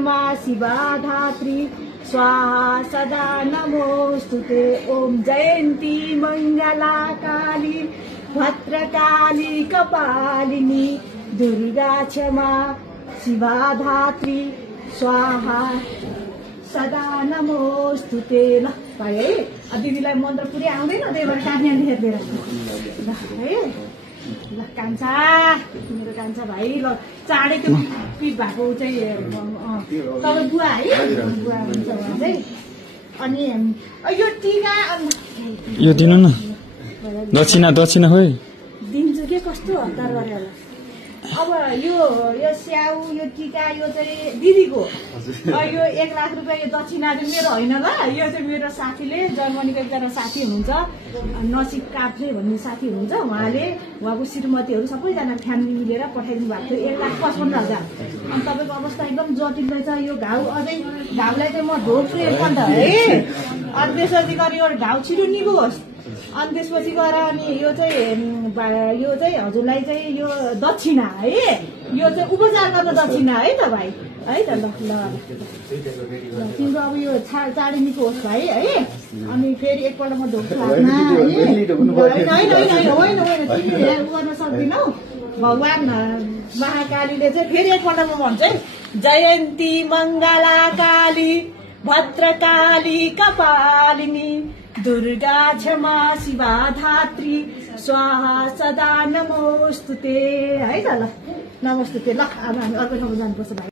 मा शिवा धात्री स्वाहा सदा नमोस्तुते। ओम जयन्ती मंगला काली भद्रकाली कपालिनी दुर्गा क्षमा शिवा धात्री स्वाहा सदा नमोस्तुते। ल भाइ है दिदीलाई मन्त्र पुरै आउँदैन त्यही भएर कान्या हेर्दै राख्नु ल है। ल कान्छा मेरो कान्छा भाइ ल चाँडै त्यो पिट भएको चाहिँ तपाईँ बुवा है बुवा हुन्छ उहाँ चाहिँ। अनि यो टिका यो दिनु न दक्षिणा दक्षिणा खोइ दिन्छु के कस्तो हतार गरेर। अब यो स्याउ यो टिका यो चाहिँ दिदीको यो 1 लाख रुपियाँ यो दक्षिणा चाहिँ मेरो होइन ल। यो चाहिँ मेरो साथीले जर्मनीको एकजना साथी हुनुहुन्छ नसिब काफ्रे भन्ने साथी हुनुहुन्छ उहाँले उहाँको श्रीमतीहरू सबैजना फ्यामिली मिलेर पठाइदिनु भएको थियो 1,55,000। अनि तपाईँको अवस्था एकदम जटिल रहेछ। यो घाउ अझै घाउलाई चाहिँ म ढोक्छु एकपल्ट है। अनि त्यसपछि गएर यो घाउ छिटो निभोस्। अनि त्यसपछि गएर अनि यो चाहिँ हजुरलाई चाहिँ यो दक्षिणा है यो चाहिँ उपचार गर्न दक्षिणा है त भाइ है त। ल ल तिम्रो अब यो चाँडै निको होस् भाइ है। अनि फेरि एकपल्ट म ढोक्छु हातमा होइन तिमीले उ गर्न सक्दैनौ। भगवान महाकालीले चाहिँ फेरि एकपल्ट म भन्छु है जयन्ती मङ्गला काली भद्रकाली कपालिनी दुर्गा क्षमा शिवा धात्री स्वाहा सदा नमोस्तुते है त। ल नमस्ते ल अब हामी अर्को ठाउँमा जानुपर्छ भाइ।